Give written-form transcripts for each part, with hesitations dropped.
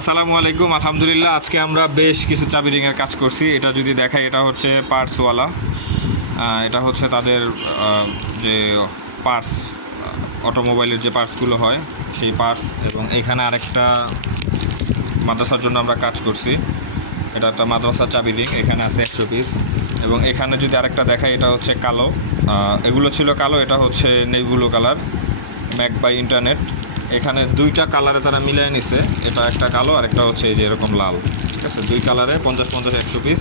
আসসালামু আলাইকুম। আলহামদুলিল্লাহ, আজকে আমরা বেশ কিছু চাবি রিংয়ের কাজ করছি। এটা যদি দেখাই, এটা হচ্ছে পার্টসওয়ালা, এটা হচ্ছে তাদের যে পার্টস, অটোমোবাইলের যে পার্টসগুলো হয় সেই পার্টস। এবং এখানে আরেকটা মাদ্রাসার জন্য আমরা কাজ করছি। এটা একটা মাদ্রাসার চাবি রিং, এখানে আছে 100 পিস। এবং এখানে যদি আরেকটা দেখাই, এটা হচ্ছে কালো, এগুলো ছিল কালো, এটা হচ্ছে নেভি ব্লু কালার, ম্যাক বাই ইন্টারনেট। এখানে দুইটা কালারে তারা মিলিয়ে নিছে, এটা একটা কালো আর একটা হচ্ছে এই যে এরকম লাল, ঠিক আছে, দুই কালারে 50 100 পিস।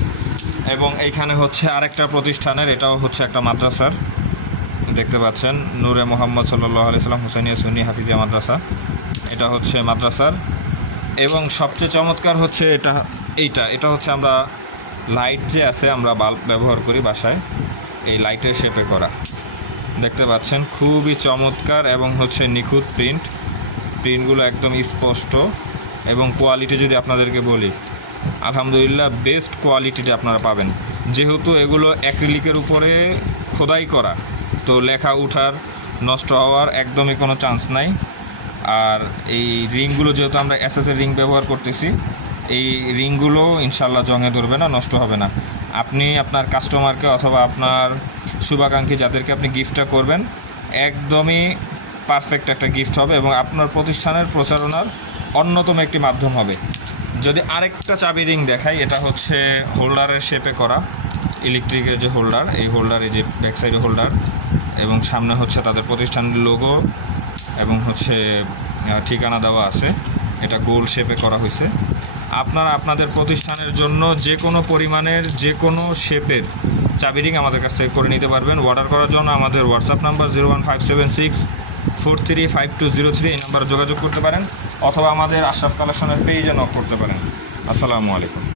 এবং এইখানে হচ্ছে আরেকটা প্রতিষ্ঠানের, এটাও হচ্ছে একটা মাদ্রাসার, দেখতে পাচ্ছেন নূরে মোহাম্মদ সাল্লাল্লাহু আলাইহি সাল্লাম হুসাইনিয়া সুন্নি হাফিজিয়া মাদ্রাসা, এটা হচ্ছে মাদ্রাসার। এবং সবচেয়ে চমৎকার হচ্ছে এটা হচ্ছে আমরা লাইট যে আছে, আমরা বাল্ব ব্যবহার করি বাসায়, এই লাইটের শেপে করা, দেখতে পাচ্ছেন খুবই চমৎকার। এবং হচ্ছে নিখুঁত প্রিন্টগুলো একদম স্পষ্ট। এবং কোয়ালিটি যদি আপনাদেরকে বলি, আলহামদুলিল্লাহ বেস্ট কোয়ালিটিটা আপনারা পাবেন। যেহেতু এগুলো অ্যাক্রিলিকের উপরে খোদাই করা, তো লেখা উঠার, নষ্ট হওয়ার একদমই কোনো চান্স নাই। আর এই রিংগুলো যেহেতু আমরা এসএসের রিং ব্যবহার করতেছি, এই রিংগুলো ইনশাল্লাহ জঙে ধরবে না, নষ্ট হবে না। আপনি আপনার কাস্টমারকে অথবা আপনার শুভাকাঙ্ক্ষী যাদেরকে আপনি গিফটটা করবেন, একদমই পারফেক্ট একটা গিফট হবে এবং আপনার প্রতিষ্ঠানের প্রচারণার অন্যতম একটি মাধ্যম হবে। যদি আরেকটা চাবি রিং দেখাই, এটা হচ্ছে হোল্ডারের শেপে করা, ইলেকট্রিকের যে হোল্ডার, এই হোল্ডার, এই যে ব্যাক সাইডে হোল্ডার, এবং সামনে হচ্ছে তাদের প্রতিষ্ঠানের লোগো এবং হচ্ছে ঠিকানা দেওয়া আছে। এটা গোল শেপে করা হয়েছে। আপনারা আপনাদের প্রতিষ্ঠানের জন্য যে কোনো পরিমাণের, যে কোনো শেপের চাবি রিং আমাদের কাছ থেকে করে নিতে পারবেন। অর্ডার করার জন্য আমাদের হোয়াটসঅ্যাপ নাম্বার 01576435203, এই নাম্বারে যোগাযোগ করতে পারেন, অথবা আমাদের আশরাফ কালেকশনের পেজে নক করতে পারেন। আসসালামু আলাইকুম।